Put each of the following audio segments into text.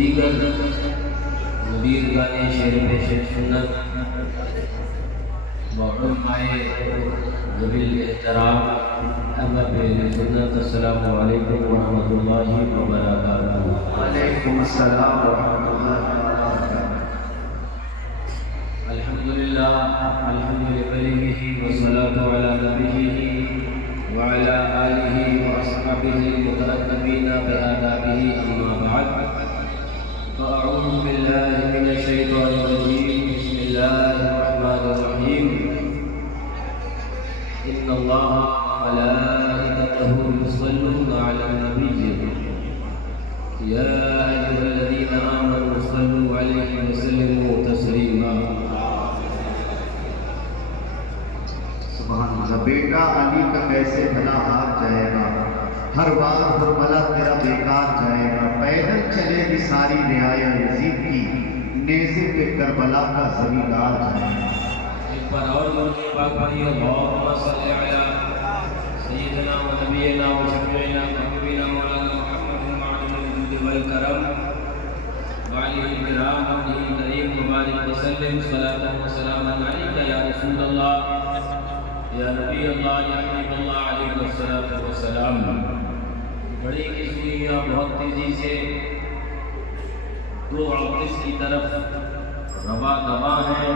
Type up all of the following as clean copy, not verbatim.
दीगर मुदीर गाने शेर पेश सुन्नत वक़्फ़ाए ज़वील एहतराम अहमद सुन्नत अस्सलामु अलैकुम व रहमतुल्लाहि व बरकातुहू। वालेकुम अस्सलाम व रहमतुल्लाहि व बरकातुहू। अल्हम्दुलिल्लाह अल्हम्दुलिल्लाहि व सलातु अला नबिय्यिही व अला आलिही व अस्हाबिही मुतअद्दिबीना बिआदाबिही अम्मा बअद। फ़अऊज़ु बिल्लाहि मिनश शैतानिर रजीम। बिस्मिल्लाहिर रहमानिर रहीम। इन्नल्लाहा व मलाइकतहु युसल्लूना अलन नबिय्य या अय्युहल्लज़ीना आमनू सल्लू अलैहि व सल्लिमू तस्लीमा। सुभान अल्लाह। बेटा अली का कैसे भला हाथ जाएगा, हर बार हुरमला तेरा बेकार जाएगा। पैदल चलेगी सारी रियाया यजीद की, नेज़े पे करबला का जमींदार जाएगा। एक बार और मुझे पाक पढ़िए, अल्लाहुम्मा सल्ली अला सय्यिदिना व नबियिना व शफीइना व हबीबिना मौलाना मुहम्मद माअल जुद वल करम व अलैहि किराम वजही करीम व बारिक व सल्लिम सलातन व सलामन अलैका या रसूल अल्लाह या नबी अल्लाह या हबीब अल्लाह अलैहि सल्लल्लाहु व सलाम। बड़ी किस्मियाँ बहुत तेजी से दो अड़तीस की तरफ रवा दवा है।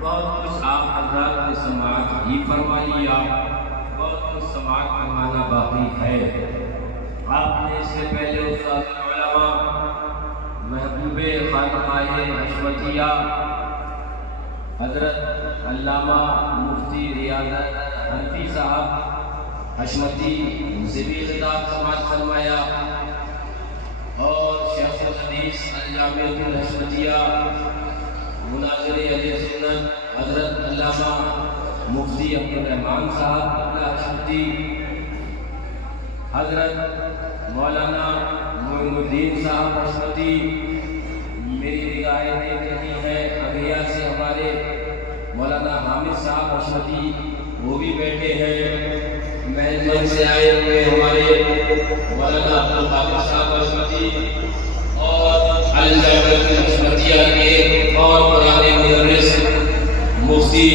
बहुत कुछ आप हज़रात ने समाज ही फरमा लिया, बहुत कुछ समाज फरमाना बाकी है। आपने इससे पहले उस्ताद उलमा महबूबे खानकाए हशमतिया हज़रत अल्लामा मुफ्ती रियाज़त हनफी साहब हशमती उनसे भी खिताब समाज फरमाया और शेखुल हदीस अल-जामिअतुल हशमतिया मुनाज़िर अहले सुन्नत हज़रत अल्लामा मुफ्ती अब्दुल रहमान साहब हशमती, हज़रत मौलाना मोइनुद्दीन साहब हशमती मेरी निगाहें देख रही हैं। अगिया से हमारे मौलाना हामिद साहब हशमती वो भी बैठे हैं। मेहमान से आए हुए हमारे मौलाना अब्दुल कादिर साहब हशमती और अल-जामिअतुल हशमतिया के और पुराने मुदर्रिस मुफ्ती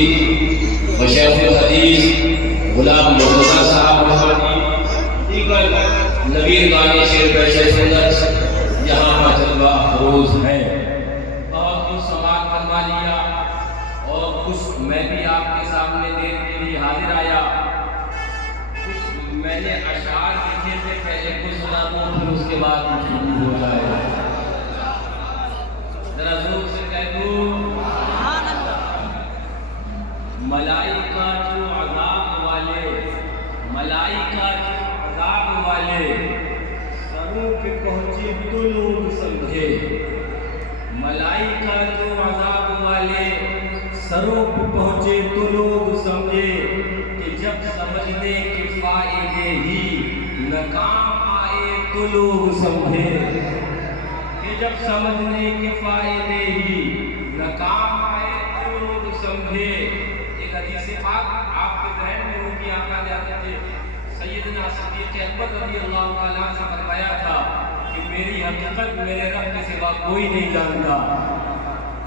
व शेखुल हदीस गुलाम मुर्तज़ा साहब हशमती, दीगर नवीर गाने शेर पेश सुन्नत यहाँ पर जलवा अफरोज है। बहुत कुछ समाज फरमा लिया और कुछ मैं भी आपके सामने देने के लिए हाजिर आया। कुछ मैंने अशार लिखे थे, पहले कुछ सुना दूं फिर उसके बाद शुरू हो जाएगा। जरा जोर से कह दूं, मलाइका जो अज़ाब वाले, मलाइका जो अज़ाब वाले सरों पे पहुंचे तो लोग समझे। मलाइका जो अज़ाब वाले सरों पे पहुंचे तो लोग समझे कि जब समझने के फायदे ही न काम आए तो लोग समझे, कि जब समझने के फायदे ही न काम आए तो लोग समझे। एक हदीस पाक आपके ज़हन में होगी, आका जाते थे सैयदना सिद्दीक़ अकबर रज़ियल्लाहु तआला से फरमाया था कि मेरी हकीकत मेरे रब के सिवा कोई नहीं जानता।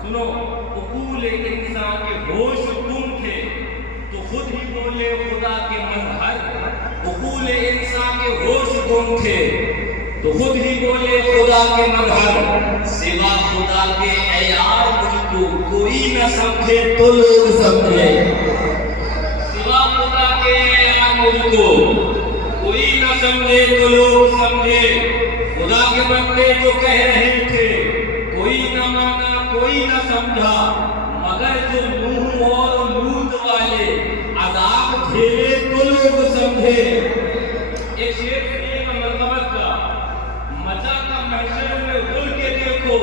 सुनो, उकूल इंसान के होश गुम थे तो खुद ही बोले खुदा के मज़हर। उकूल इंसान के होश गुम थे तो खुद ही बोले खुदा के मज़हर। सिवा खुदा के ऐ यार मुझको कोई न समझे तो लोग समझे। सिवा खुदा के ऐ यार मुझको कोई न समझे तो लोग समझे। खुदा के बंदे जो कह रहे थे कोई न माना कोई न समझा, मगर जो नूह और लूत वाले अज़ाब झेले तो लोग समझे। एक शेर सुनिएगा मरतबत का, मजा का महशर में बोल के देखो,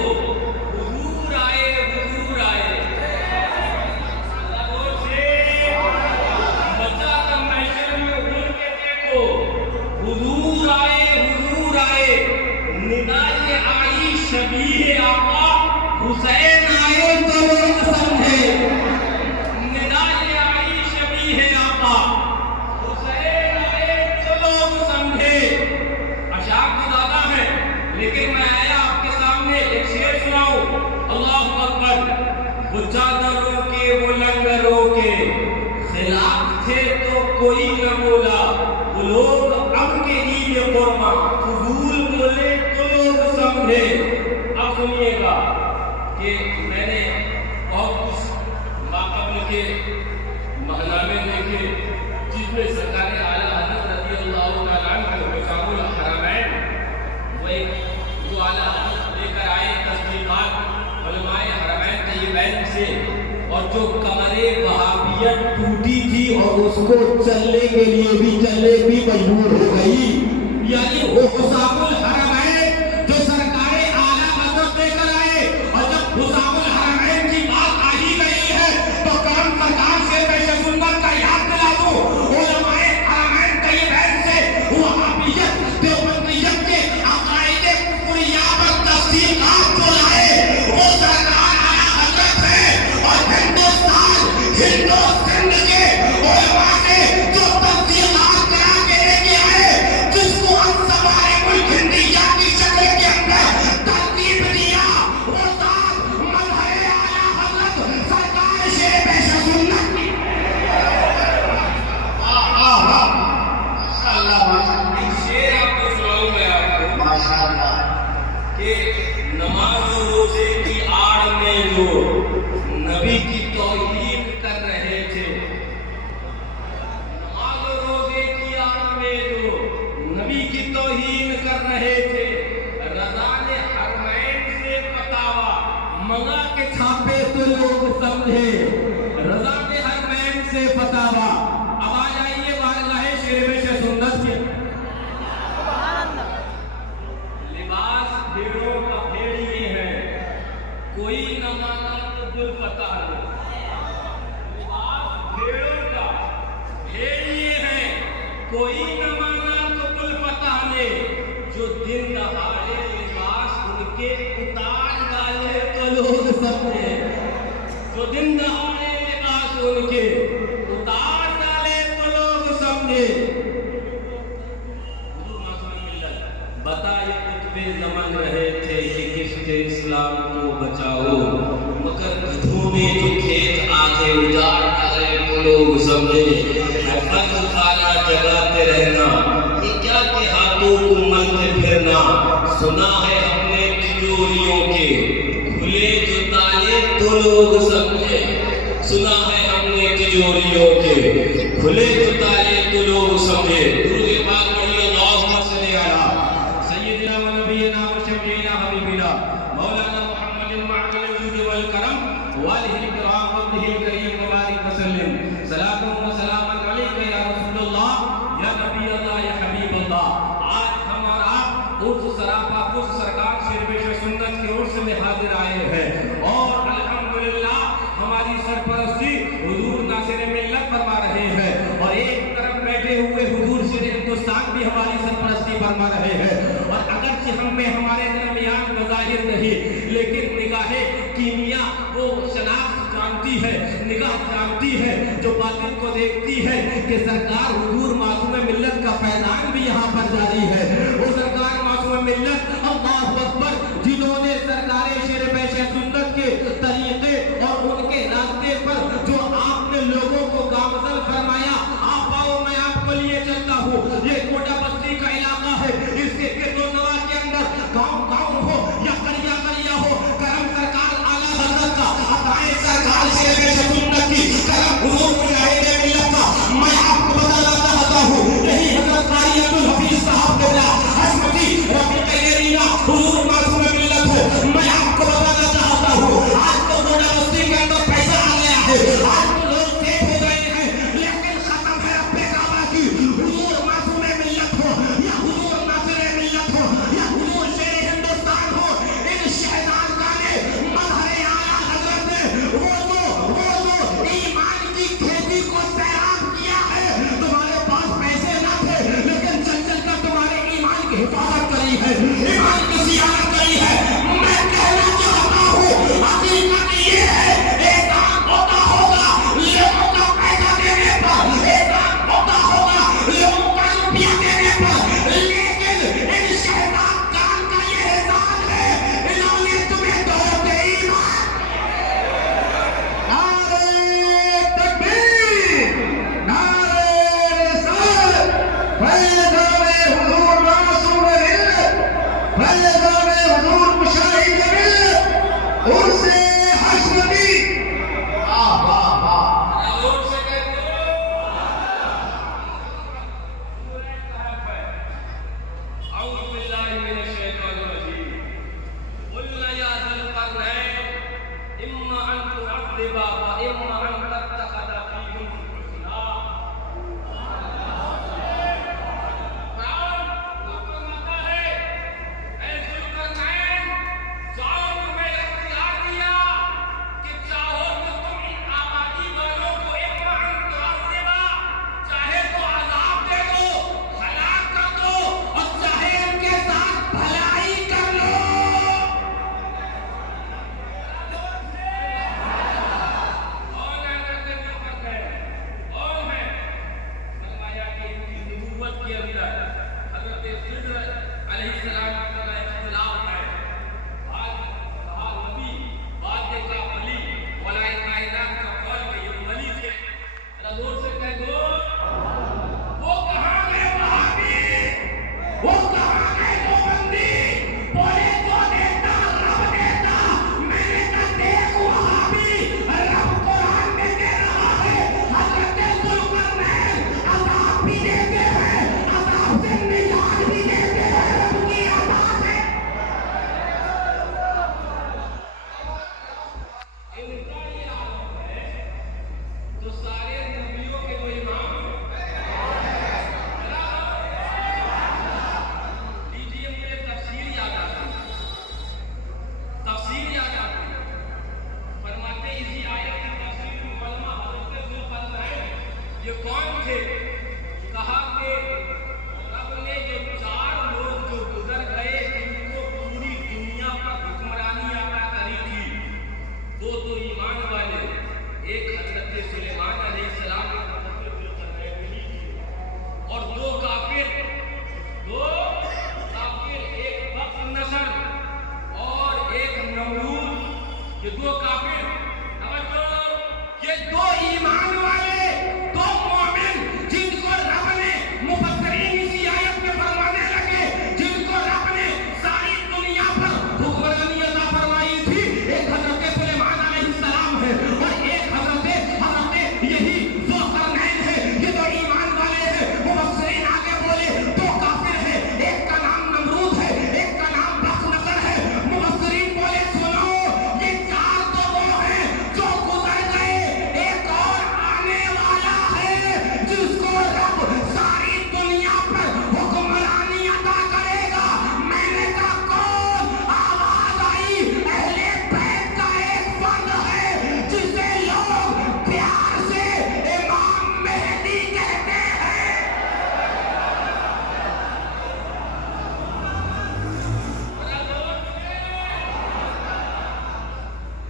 हुजूर आए हुजूर आए। मजा का महशर में बोल के देखो, हुजूर आए हुजूर आए। निदाए आई शबीह आका, हुसैन आए तो लोग समझे। निदाए आई शबीह आका, हुसैन आए तो लोग समझे। अशाक तो ज़्यादा है लेकिन मैं आया आपके सामने वो चादरों के वो लंगरों के खिलाफ थे तो कोई न बोला। वो लोग अब के ईद कुर्मा फजूल बोले तो लोग समझे। अब सुनिएगा कि मैंने बहुत कुछ माकबल के महनामे देखे जिसमें सरकार आला हज़रत रज़ियल्लाहु तआला अन्हु हुसामुल हरमैन वो एक जो आला हज़रत लेकर आए तस्दीक़ात उलमाए हरमैन तय्यबैन से, और जो कमरे वहाबियत टूटी थी और उसको चलने के लिए भी मजबूर हो गई। यानी वो हुसामुल हरमैन जो सरकार आला हज़रत लेकर आए, और जब हुसामुल हरमैन की बात आ ही गई है तो करम सरकार से पेश सुन्नत का याद दिला दूं। उलमाए हरमैन तय्यबैन से वहाबियत देवबंदियत के अकायदे कुफरिया पर तस्दीक़ात जो लाए वो सरकार आला हज़रत है। और हिंदुस्तान के उलमा ने जो तस्दीक़ात करा के लेके आए, जिसको हम हमारे मुल्क हिंदिया की शक्ल के अंदर तरतीब दिया, वो साथ मज़हब आला हज़रत सरकार से पेश सुन्नत की। शेर आपको सुनाऊं मैं आपको माशाअल्लाह कि नमाज और रोजे की आड़ में जो नबी की तौहीन कर रहे थे, नमाज और रोजे की आड़ में जो नबी की तौहीन कर रहे थे, रज़ा ने हरमैन से फतावा मंगा के छापे तो लोग समझे। रज़ा ने हरमैन से फतावा। अब आ जाइए बारगाहे शेरवेश सुन्नत के। लिबास भेड़ों का भेड़िए है, कोई न माना तो दिल पता नहीं। लिबास भेड़ों का भेड़िए है, कोई न माना तो दिल पता नहीं। जो दिन दहाड़े लिबास उनके उतार डाले तो लोग समझे। जो दिन दहाड़े लिबास उनके उतार डाले तो लोग समझे। बताइए कुतबे ज़मान रहे थे कि किसके इस्लाम को बचाओ, मगर गधों ने जो खेत आधे उजाड़ डाले तो लोग समझे। फर्ज खाना जगाते रहना, ये क्या के हाथों को मलते फिरना। सुना है हमने तिजोरियों के खुले जो ताले तो लोग समझे। सुना है हमने तिजोरियों के खुले जो ताले तो लोग समझे। दुरूद पाक पढ़िए, अल्लाहुम्मा सल्ली अला सय्यिदिना व नबियिना व शफीना हबीबिना मौलाना मुहम्मदिन मअल जुद वल करम वालिहिल किराम वब्निहिल करीम व बारिक वसल्लम। सलातु व सलाम अलैका या रसूलुल्लाह या नबी अल्लाह या हबीब अल्लाह। आज हमारा उर्स सरापा उस सरकार शेरवेश सुन्नत के उर्स में हाजिर आए हैं, और अल्हम्दुलिल्लाह हमारी सरपरस्ती हुजूर नासिर मिल्लत फरमा रहे हैं, और एक तरफ बैठे हुए हुजूर शेर हिंदुस्तान भी हमारी सरपरस्ती फरमा रहे हैं। और अगरचे हम में हमारे दरमियान बज़ाहिर नहीं, लेकिन निगाहे कीमिया वो शनाख्त जानती है, निगाह जानती है, जो बातिन को देखती है कि सरकार हुजूर मासूम मिल्लत का फैज़ान भी यहाँ पर जारी है। वो सरकार मासूम मिल्लत अल्लाहु अकबर, जिन्होंने सरकार शेर-ए-पेश सुन्नत के तरीके और उनके रास्ते पर जो आपने लोगों को गामज़ल फरमाया, आप आओ मैं आपको लिए चलता हूँ। ये कोटा बस्ती का इलाका है, इसके गिरदोनवा के अंदर गाँव हो या करिया हो, करम सरकार आला हज़रत का, अताए सरकार शेर-ए-पेश सुन्नत की, करम हुजूर मुजाहिद मिल्लत का मैं आपको बताना चाहता हूँ। यही हज़रत कारी अब्दुल हफीज साहब ने फैज़ान हुजूर मुशाही जमील उनसे हशमती। वाह वाह वाह। जोर से कह दो। सूरह कहफ है। औज़ु बिल्लाहि मिनश शैतानिर रजीम। क़ुल या ज़ल क़रनैन इम्मा अन तुअज़्ज़िबा व इम्मा अन तत्तख़िज़ फ़ीहिम हुस्ना। क़ुरान कहता है, ऐ ज़ुल क़रनैन, जाओ तुम्हें इख्तियार दिया कि चाहो तो तुम इन आबादी वालों को इम्मा अन तुअज़्ज़िबा, चाहे तो अज़ाब दे दो, हलाक कर दो, और चाहे उनके साथ भलाई कर लो। और करते हैं और है फरमाया कि इनकी नबूवत के अंदर हज़रत ख़िज़र अलैहिस्सलाम का इख्तिलाफ है। बाद कहा नबी, बाद ने कहा वली, वलाए कायनात का कौल के ये वली थे। जरा जोर से कह दो, वो कहाँ गए वहाबी, वो कहाँ गए देवबंदी, बोले तो देता रब देता, मैंने कहा देख वहाबी, रब कुरान में कह रहा है, हज़रत ज़ुल्क़रनैन अज़ाब भी देते हैं, अज़ाब से निजात भी देते हैं, रब की अज़ाब है। इनका ये आलम है तो सारे नबियों के वो इमाम लीजिए, मुझे तफसीर याद आती फरमाते इसी आयत की तफसीर में उलमा हज़रत ज़ुल्क़रनैन ये कौन थे? कहा कि रब ने जो 4 लोग जो गुजर गए जिनको पूरी दुनिया पर हुक्मरानी अता करी थी, दो तो ईमान वाले, एक हज़रत सुलेमान अलैहिस्सलाम ने हज़रत ज़ुल्क़रनैन ही थे, और दो काफिर, एक बख्तनसर और एक नमरूद। ये दो काफिर, समझो, ये दो ईमान वाले, दो मोमिन, जिनको रब ने मुफस्सिरीन इसी आयत में फरमाने लगे, जिनको रब ने सारी दुनिया पर हुक्मरानी अता फरमाई थी। एक हज़रत सुलेमान अलैहिस्सलाम है और एक हज़रत यही ज़ुल्क़रनैन है। ये दो ईमान वाले हैं। मुफस्सिरीन आगे बोले दो काफिर हैं, एक का नाम नमरूद है, एक का नाम बख्तनसर है। मुफस्सिरीन बोले सुनो, ये 4 तो वो हैं जो गुजर गए, एक और आने वाला है जिसको रब सारी दुनिया पर हुक्मरानी अता करेगा। मैंने कहा कौन? आवाज आई, अहले बैत का एक फर्द है जिसे लोग प्यार से इमाम मेहदी कहते हैं।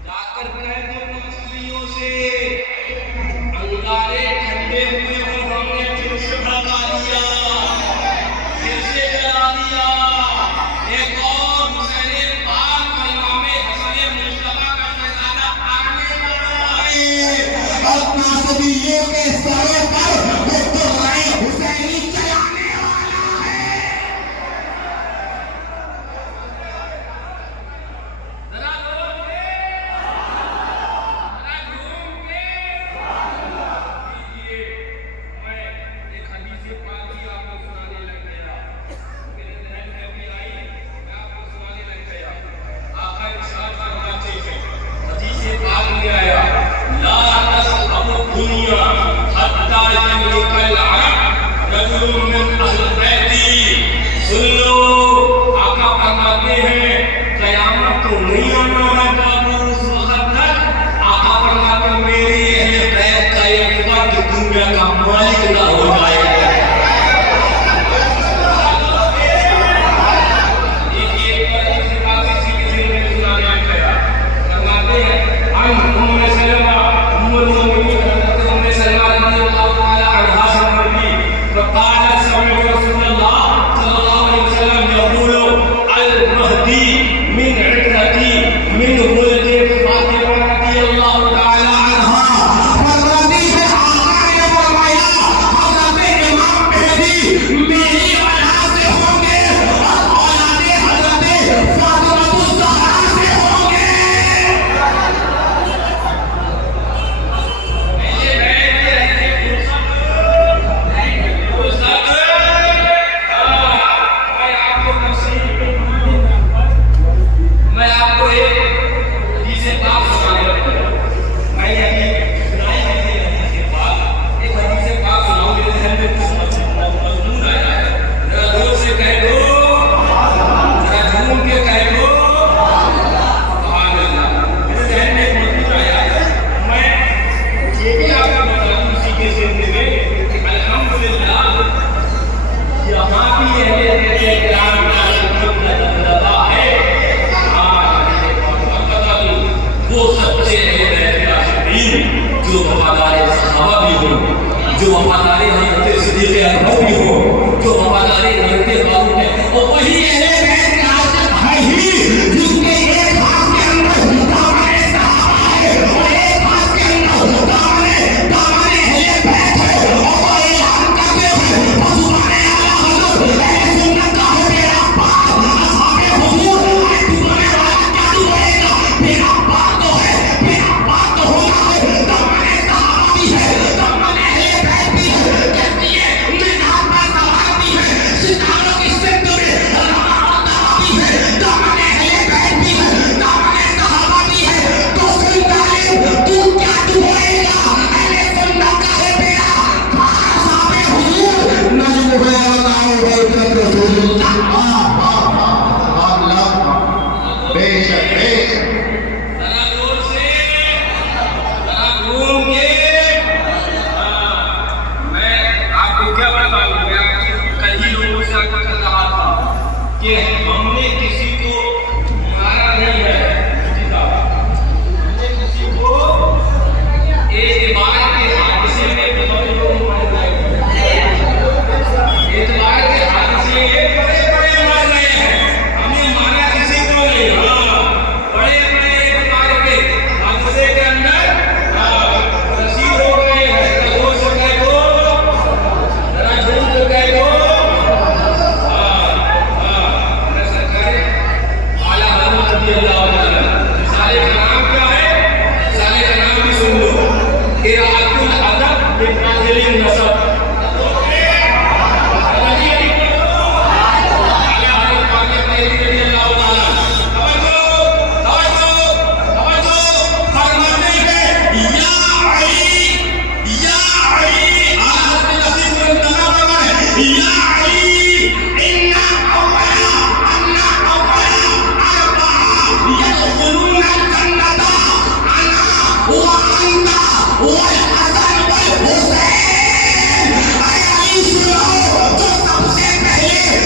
जाकर कह दो मुस्लिमों से, अंगारे ठंडे हुए हो, हमने फिर से भड़का दिया, फिर से जला दिया। एक और हुसैन पाक और इमाम हसन मुश्तबा का शहजादा आने वाला है, और नासबियों के सरों पर वो दुर्राए हुसैनी चलाने वाला है। जरा जोर से, जरा झूम के लीजिए। मैं एक हदीस पाक की आपको सुनाने लग गया, मेरे ज़हन में भी आई, मैं आपको सुनाने लग गया। आका इरशाद फरमाते हैं, हदीस पाक में आया, ला तस्अबु दुनिया हत्ता यमलिकल अरब रजुलुन मिन अहल बैती। सुन लो, आका फरमाते हैं क़यामत तो नहीं आना है बाबू उस वक्त तक। आका फरमाते हैं मेरे अहले बैत का एक फर्द दुनिया का मालिक ना हो जाएगा। दामन अहले बैत भी है, दामन सहाबा भी है। तो सुन तालिब, तू क्या डुबोएगा अहले सुन्नत का है बेड़ा। साहबे हुजूर नज्म है और नाम है इतरत रसूलुल्लाह। अल्लाह बेशक बेशक जरा जोर से, जरा घूम के। मैं आपको क्या बताऊं, मैं कल ही लोगों से आकर कर रहा था कि हमने किसी को मारा नहीं है, हमने किसी को एतबार के हादसे में बहुत लोग मर गए, एतबार के हादसे में बड़े बड़े मर गए हैं। हमने मारा किसी को नहीं, बड़े बड़े एतबार के हादसे के अंदर रसीद हो गए हैं। हो सके तो जरा झूठ गए तो सरकार आला हज़रत रज़ी अल्लाह ताला। साले का नाम क्या है? साले का नाम भी सुन लो, इराअतुल अदब बिनाज़िलिन नसब।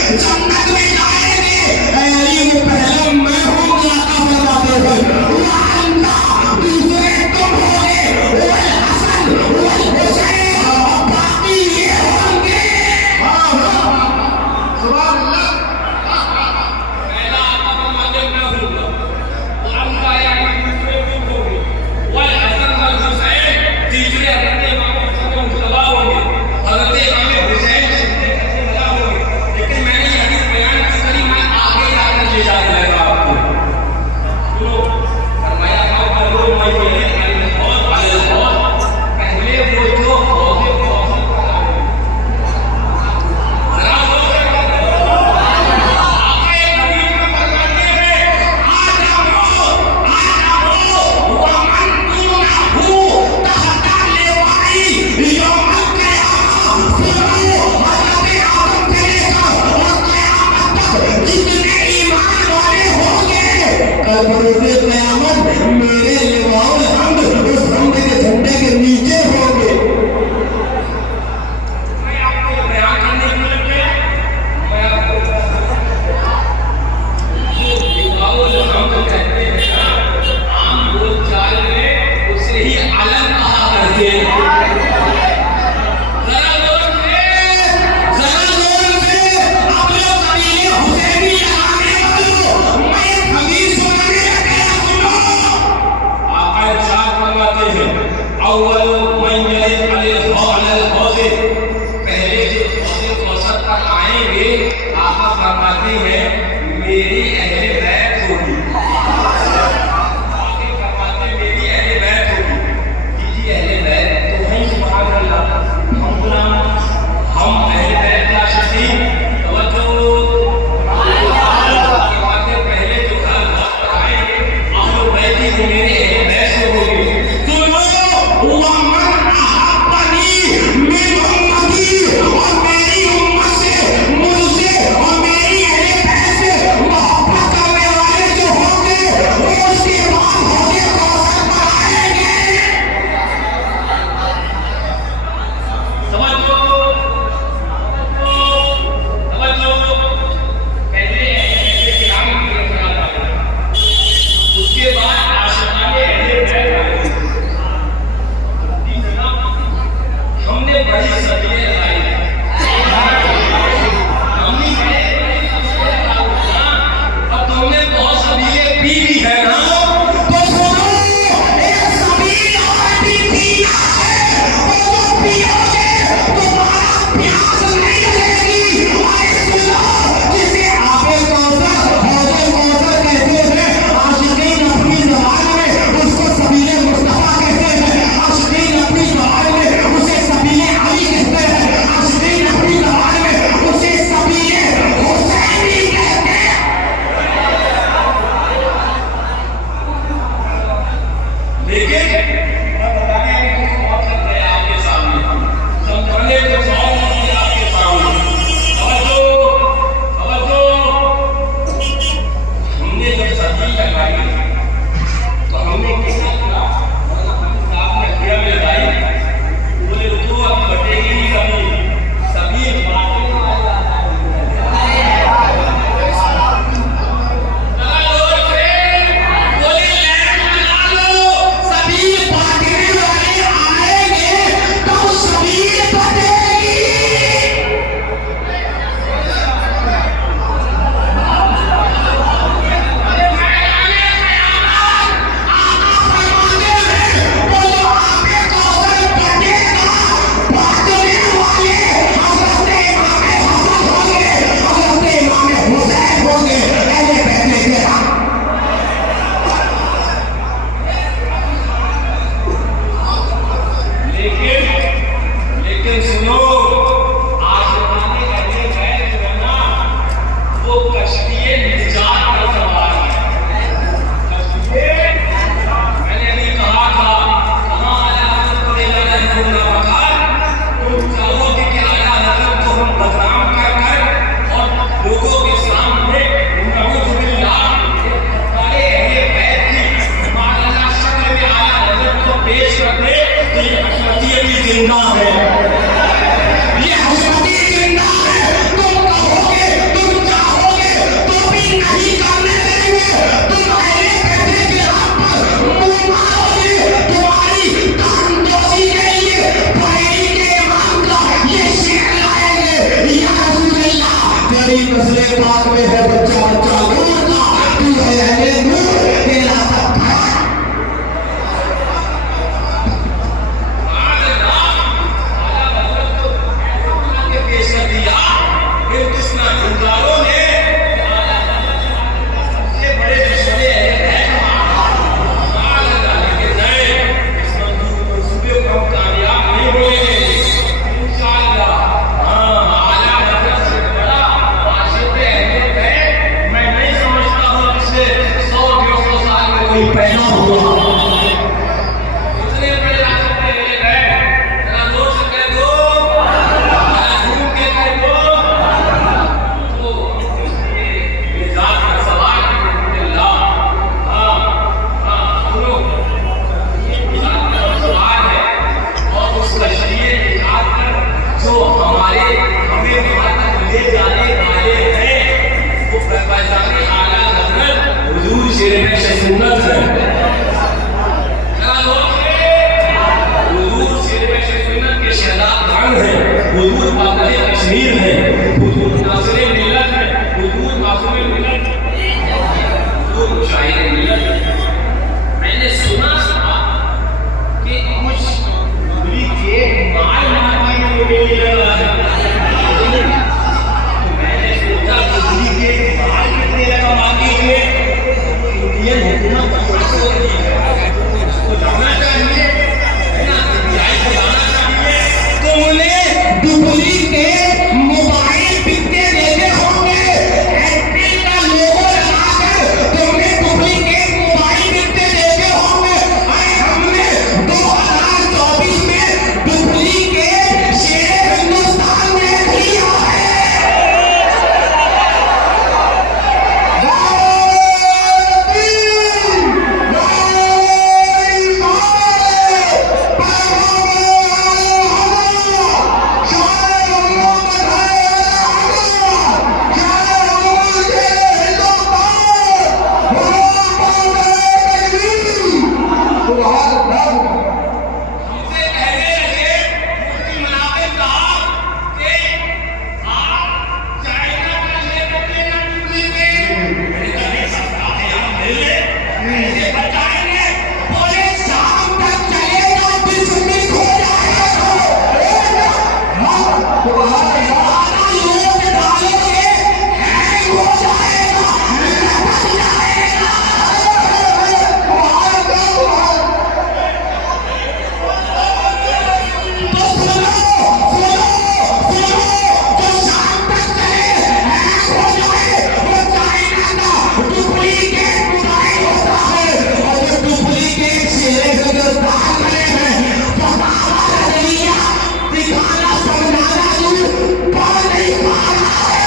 जन्नत में जाएंगे, अली वो पहला मैं हूँ आका फरमाते हैं। दूसरे तुम होगे, वो हसन वो हुसैन और बाकी ये होंगे। सुभान अल्लाह। पहला आका फरमाते मैं हूँ, वो अनका यानी दूसरे तुम होगे, वो हसन और हुसैन तीसरे हजरत इमाम मुस्तफा होंगे, हजरत इमाम हुसैन होंगे। लेकिन मैंने ये हदीस बयान की करी, मैं आगे जाकर ले जाने लगा आपको। सुनो, फरमाया था करो मैं ये बहुत पहले वो जो हौज़े कौसर का जरा वो आगे हदीस में फरमाते हैं आदमो व मन दूनहु तहता लिवाई यौम क़यामह। सुनो, हज़रत आदम से लेकर और क़यामत तक जितने ईमान वाले होंगे, कल बरोज़ क़यामत मेरे लिवाउल हम्द उस हम्द के झंडे के नीचे होंगे। मैं आपको बयान करने के लिए मैं आपको जो लिवाउल हम्द कहते हैं ना, आम बोलचाल में उसे ही अलम कहा करते हैं। जरा जोर से, अब लोग कबीले हुसैनी लगाने वालों, मैं हदीस सुनाने लगा, सुनो। आका इरशाद फरमाते हैं अव्वल मन यरिद अलल हौज़, पहले जो हौज़े कौसर पर आएंगे, आका फरमाते हैं मेरी अहले बैत होगी। आगे फरमाते मेरी अहले बैत होगी। जी अहले बैत तो हैं, सुभान अल्लाह। हम गुलाम, हम अहले बैत का शहीद तवज्जो। फरमाते पहले जो घर आएंगे अहले बैत ही मेरे अहले बैत से होंगे। सुनो, वमन अहब्बनी मिन उम्मती, और मेरी उम्मत से, मुझसे और मेरी अहले बैत से मोहब्बत कोई पैदा हुआ। इतने बड़े राजा पे गए, जरा जोर से कह दो, जरा झूम के कह दो। तो ये जात का सवाल है अल्लाह। सुनो, ये जात का सवाल है और उस बशरिये के जात पर जो हमें भारत ले जाने वाले हैं वो फैज़ाने आला हज़रत हुजूर शेर सुन्नत है। हुजूर शेर सुन्नत के शहजादान हैं, हुजूर बाक़ी कश्मीर है, हुजूर नासिर मिल्लत है, हुजूर मासूम मिल्लत, हुजूर शाहिद मिल्लत। मैंने सुना था कि कुछ दुबली के माल माटी में मिलने लगा है। तो मैंने सोचा दुबली के माल कितने लगा माटी में, इंडियन है ना, उसको जाना चाहिए है ना, जाए को जाना चाहिए। तुमने डुप्लीकेट मोबाइल बिकते देखे होंगे, एप्पल का लोगो लगाकर तुमने डुप्लीकेट मोबाइल बिकते देखे होंगे। अरे हमने 2024 में डुप्लीकेट शेर हिंदुस्तान में लिया है। हमसे कहने लगे मुफ्ती मुनाफिर साहब कि आप चाइना का लेकर के ना डुप्लीकेट। मैंने कहा नहीं सकता है, यहाँ मिल ले ऐसे बताएंगे। बोले शाम तक चलेगा, बिस्मिल हो जाएगा। आधा लोट डालोगे, हैंग हो जाएगा, लटक जाएगा। तो सुनो, जो शाम तक चले, हैंग हो जाए, वो चाइना का डुप्लीकेट मोबाइल होता है। और जो डुप्लीकेट शेर हिंदुस्तान बने हैं, बतावा नजरिया, दिखाना समझाना दूर, पढ़ नहीं पा रहा है।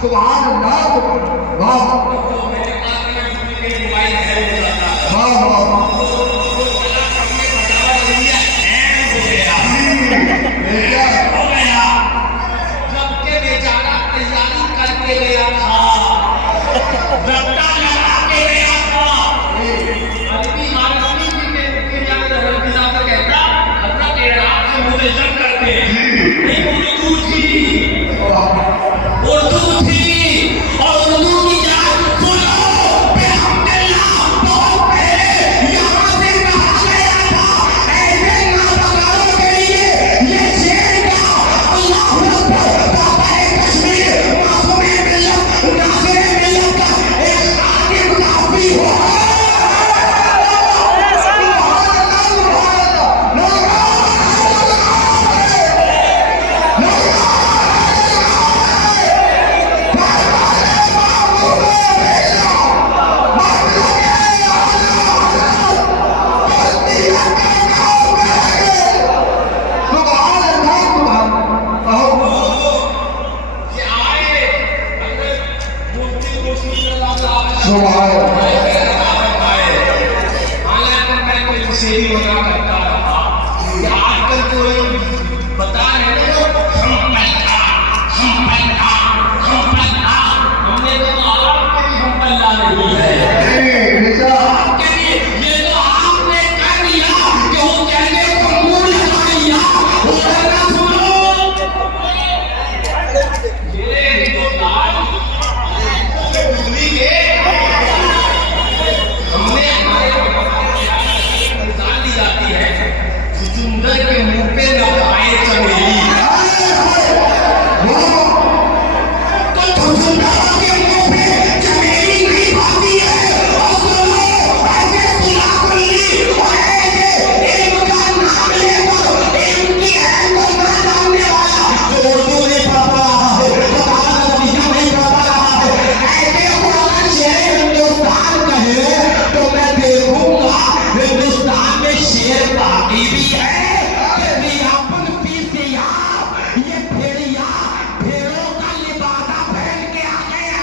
सुभान अल्लाह, वाह तो मैंने कहा कि मैं डुप्लीकेट मोबाइल है हो जाता है। वाह वाह। वो चला सबने बतावा नजरिया हैंग हो गया, हो गया। जबकि बेचारा तैयारी करके गया था, रट्टा लगा के गया था। अरबी आरबी के जाकर हल्की साहब से कहता हजरत एराब से मुझे जंग करके नहीं, उर्दू थी, उर्दू थी। और उर्दू की जान सुनो, अल्हम्दुलिल्लाह बहुत पहले यहाँ से कहा गया था, ऐसे नादानों के लिए ये शेर का अल्लाह अकबर, बाबा कश्मीर, मासूम मिल्लत, नासिर मिल्लत का एक शागिर्द काफी हो। शेरी बना करता रहा। आजकल तो बता रहे हमने तो आपके भी हम पल्ला नहीं है। ये तो आपने कर दिया कि वो कहने को मुंह लगा लिया। सुनो, ये हिंदुस्तान हमने हमारे दी जाती है, चुचुंदर के मुंह बीवी है तेरी अपन पीसिया ये भेड़िया भेड़ों का लिबासा पहन के आ गया।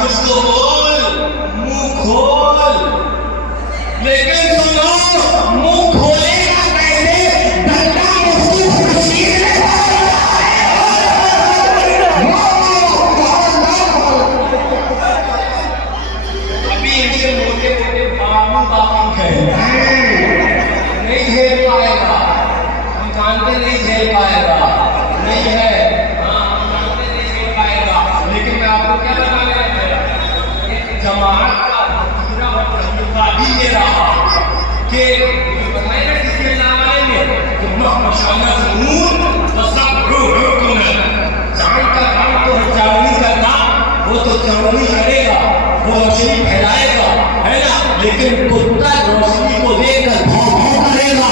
उसको बोल मुंह खोल, लेकिन सुनो मुंह खोलेगा कैसे? डंडा मुफ्ती खुर्शीद ने अभी इनसे मोटे मोटे बाबू कहेंगे, नहीं झेल पाएगा, हम जानते नहीं झेल पाएगा, नहीं है, हाँ हम जानते नहीं झेल पाएगा। लेकिन मैं आपको क्या बताने लगा, एक जमात का पूरा तजुर्बा भी ये रहा कि मैंने किसी नामाए में तो माशाअल्लाह ज़रूर वसब रूह चांद का काम तो चांदनी करना, वो तो चांदनी करेगा, वो रोशनी फैलाएगा, है ना, लेकिन कुत्ता रोशनी को लेकर भौं भौं करेगा।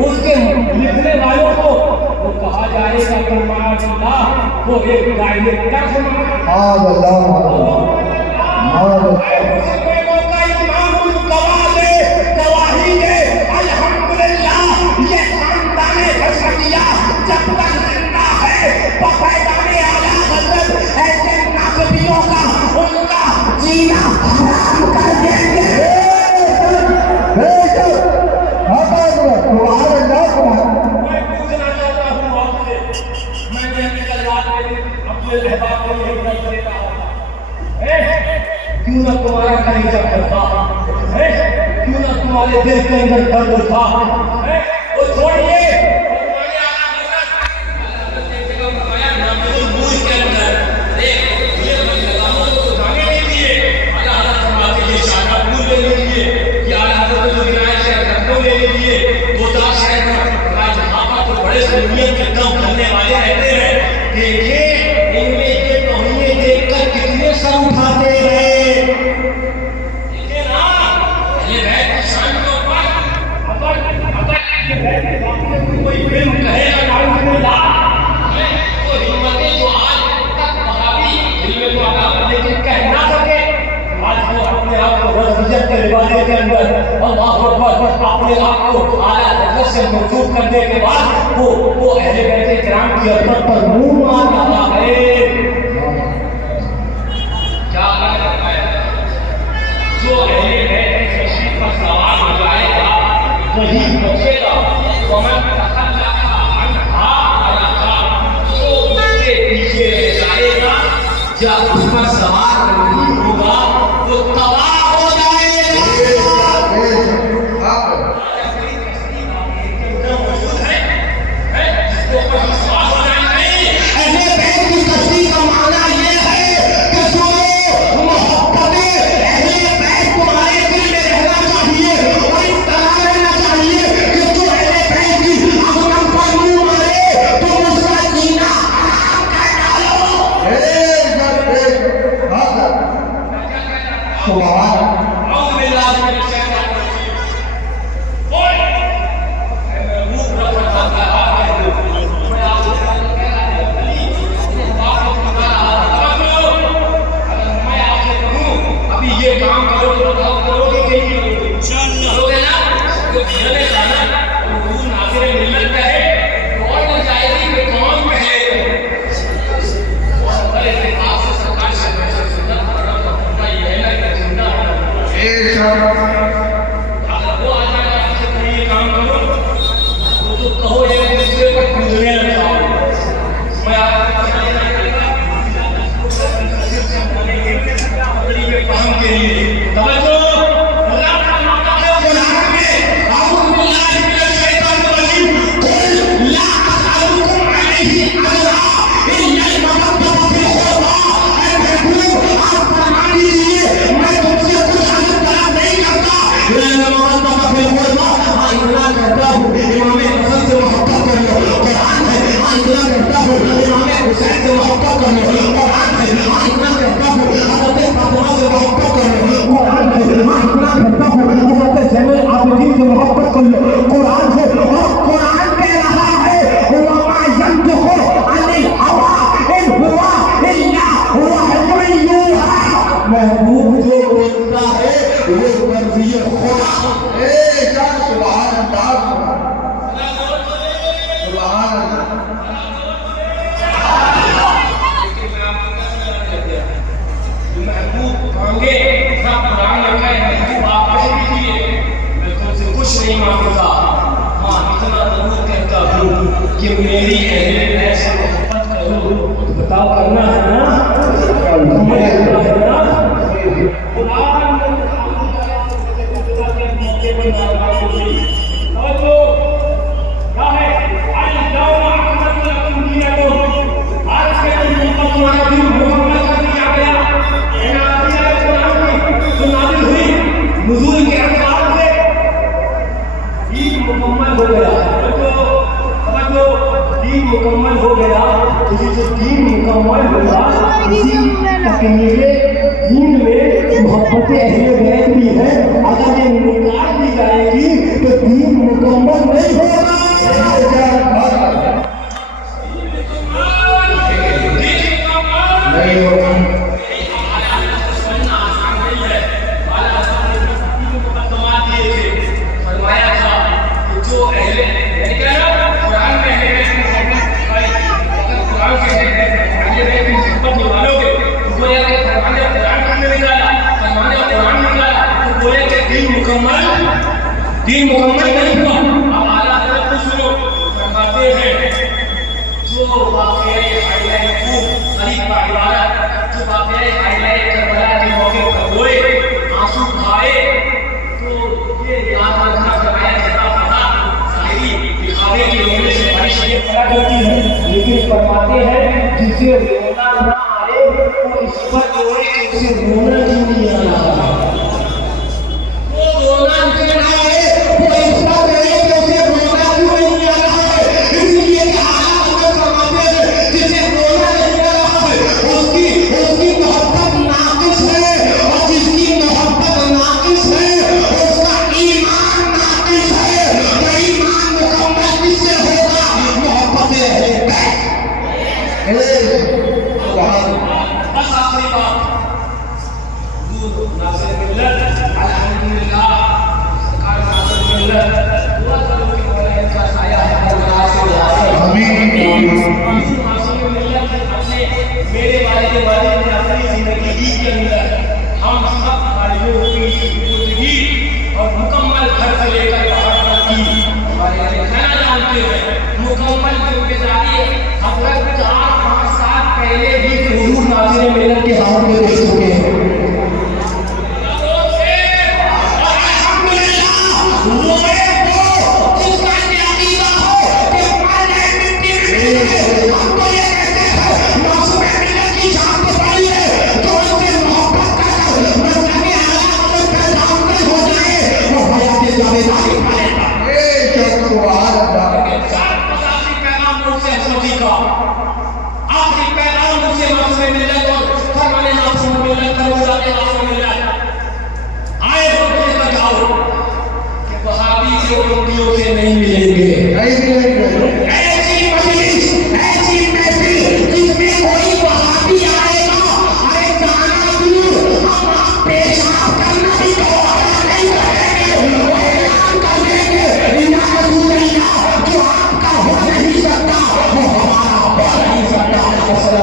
उसके लिखने वालों को वो कहा जाएगा कि माशाअल्लाह वो एक डायरेक्टर से गवाही दे अल्हम्दुलिल्लाह ये खानदान हशमिया जब तक जिंदा है बफैदाने आला हज़रत ऐसे नासबियों का उनका जीना हराम कर देंगे। मैं पूछना चाहता हूँ आपसे, मैंने कल रात में अपने रहबार को यही दर्द देता हूँ, क्यों ना तुम्हारा कलेजा करता है, क्यों ना तुम्हारे दिल के अंदर दर्द था, वो छोड़िए आज दरवाजे के अंदर अल्लाह अकबर अपने आप को आला हज़रत से मौजूद करने के बाद वो अहले बैत किराम की अज़मत पर मुंह मार रहा है। क्या करता है जो अहले बैत की तशरीफ पर सवार हो जाएगा वही बचेगा। वमन तखल्लका अन्हा अलका, जो उसके पीछे रह जाएगा जब उस पर सवार नहीं होगा वो तबाह हो जाएगा। जिसके ऊपर हम सवार हो जाएंगे। अहले बैत की तशरीह का माना ये है कि सुनो मोहब्बतें अहले बैत तुम्हारे दिल में रहना चाहिए और इस तरह रहना चाहिए कि जो अहले बैत की अज़मत पर मुंह मारे तुम उसका जीना हराम कर डालो। ये काम करो तो बताओ करोगे कि नहीं करोगे ना? जो कहने जाना हुजूर नाज़िर मिल्लत का है तो और न जाएगी कि कौन पहले और बड़े इत्तेफाक से सरकार से सुन्नत का ये है ना कि जिंदा अगर वो आ जाएगा आपसे कि ये काम करो तो कहो ये दूसरे को गुजरने लगाओ। मैं आपको काम के लिए तवज्जो अल्लाह का माता है कुरान में आऊज़ बिल्लाहि मिनश शैतानिर रजीम कुल ला असअलुकुम अलैहि अजरा इल्ला अल-मवद्दत फिल क़ुरबा। ऐ महबूब आप फरमा दीजिए मैं तुमसे कुछ अजर तलब नहीं करता इल्ला अल-मवद्दत फिल क़ुरबा। हाँ इतना कहता हूँ इमाम हसन से मोहब्बत कर लो कुरान है। हाँ इतना कहता हूँ इमाम हुसैन से मोहब्बत कर लो कुरान है। हाँ इतना कहता हूँ हज़रत फातिमा से मोहब्बत कर लो कुरान है। हाँ इतना कहता हूँ हज़रत ज़ैनुल आबिदीन से मोहब्बत कर लो कुरान है। और कुरान कह रहा है वमा यंतिक़ु अनिल हवा इन हुवा इल्ला वह्युन यूहा। महबूब जो बोलता है वो मर्ज़ी खुदा। सुभान अल्लाह सुभान अल्लाह। महबूब मांगे सब कुरान में कहे महबूब आप कह दीजिए मैं तुमसे कुछ नहीं मांगता। हाँ इतना जरूर कहता हूँ कि मेरी अहले बैत से मोहब्बत करो। तो बताओ करना है ना? करना है ना? कुरान मौके पर नाराज हुई और जो क्या है आज जाओ अहमद लकुम दीनकुम, आज के दिन तुम्हारा दिन मुकम्मल कर दिया गया। नाज़िल हुई नुज़ूल के अख़बार से ईद मुकम्मल हो गया। तो दीन मुकम्मल हो गया। इसी से दीन मुकम्मल हुआ इसी तकमीले दीन में मोहब्बत अहले बैत भी है। अगर ये निकाल दी जाएगी तो दीन मुकम्मल नहीं होगा। नहीं होगा। दीन मुकम्मल नहीं हुआ। अब आला हज़रत को सुनो फरमाते हैं जो वाक़या हाइलाइट करीब का इबारत जो वाक़या हाइलाइट करबला के मौके पर रोए आंसू बहाए तो ये याद रखना फरमाया जता पता शायरी दिखावे के रोने से बारिश ये पड़ा करती है। लेकिन फरमाते हैं जिसे रोना ना आए वो इस पर रोए कि उसे रोना क्यों नहीं आ रहा। वो रोना क्यों ना आए वो इस पर रोए कि उसे रोना क्यों नहीं आ रहा है। इसलिए फरमाते हैं जिसे रोना नहीं आ रहा है उसकी मोहब्बत नाक़िस है और जिसकी मोहब्बत नाक़िस है उसका ईमान नाक़िस है। तो ईमान मुकम्मल किससे होगा? मोहब्बत अहले बैत। बस आखिरी बात हुजूर नाज़िर मिल्लत अल्हम्दुलिल्लाह सरकार नाज़िल मिल्लत दुआ करो कि मौला इनका साया हमारे से आमीन। मासूम मिल्लत अपने मेरे वालिद वालिद ने अपनी जिंदगी के अंदर हम सब भाइयों की जिंदगी और मुकम्मल घर से लेकर बाहर तक की हमारे खाना जानते हैं मुकम्मल जिम्मेदारी हजरत 4-5 साल पहले भी हुजूर नाज़िर मिल्लत के हाथ में दे चुके हैं। आखिरी पैगाम मुझसे मासूम मिल्लत और फरमाने मासूम मिल्लत करवलाने मासूम मिल्लत आए हो तो जाओ कि वहाबी के उम्मतियों से नहीं मिलेंगे ऐसी मजलिस ऐसी महफिल जिसमें कोई वहाबी आएगा अरे जाना दूर हम पेशाब करना भी तो नहीं करेंगे वो ऐलान करेंगे या रसूल अल्लाह जो आपका हो नहीं सकता वो हमारा हो नहीं सकता।